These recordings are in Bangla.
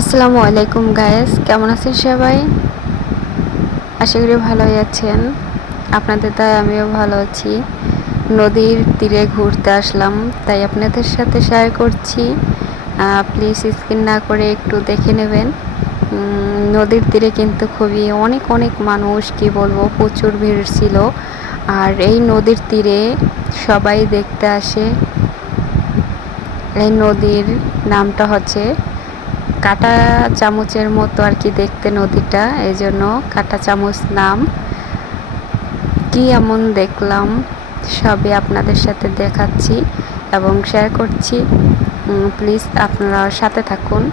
আসসালামু আলাইকুম গায়েস, কেমন আছেন সবাই? আশা করি ভালোই আছেন। আপনাদের তাই আমিও ভালো আছি। নদীর তীরে ঘুরতে আসলাম, তাই আপনাদের সাথে শেয়ার করছি। প্লিজ স্কিপ না করে একটু দেখে নেবেন। নদীর তীরে কিন্তু খুবই অনেক অনেক মানুষ, কি বলবো, প্রচুর ভিড় ছিল। আর এই নদীর তীরে সবাই দেখতে আসে। এই নদীর নামটা হচ্ছে কাটা চামচের মতো আর কি দেখতে নদীটা, এই জন্য কাটা চামচ নাম। কি এমন দেখলাম সবই আপনাদের সাথে দেখাচ্ছি এবং শেয়ার করছি। প্লিজ আপনারা সাথে থাকুন।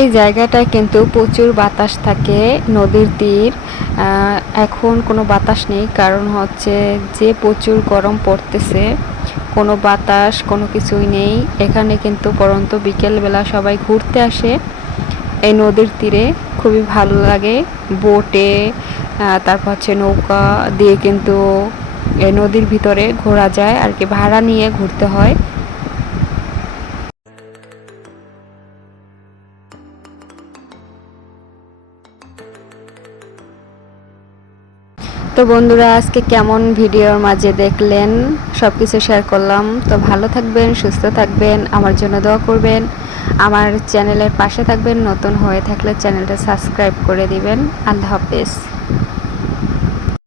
এই জায়গাটায় কিন্তু প্রচুর বাতাস থাকে। নদীর তীর, এখন কোনো বাতাস নেই, কারণ হচ্ছে যে প্রচুর গরম পড়তেছে। কোনো বাতাস কোনো কিছুই নেই এখানে, কিন্তু পরন্ত বিকেলবেলা সবাই ঘুরতে আসে এই নদীর তীরে। খুবই ভালো লাগে। বোটে, তারপর হচ্ছে নৌকা দিয়ে কিন্তু এই নদীর ভিতরে ঘোরা যায় আর কি, ভাড়া নিয়ে ঘুরতে হয়। তো বন্ধুরা, আজকে কেমন ভিডিওর মাঝে দেখলেন, সব কিছু শেয়ার করলাম। তো ভালো থাকবেন, সুস্থ থাকবেন, আমার জন্য দোয়া করবেন, আমার চ্যানেলের পাশে থাকবেন। নতুন হয়ে থাকলে চ্যানেলটা সাবস্ক্রাইব করে দিবেন। আল্লাহ হাফেজ।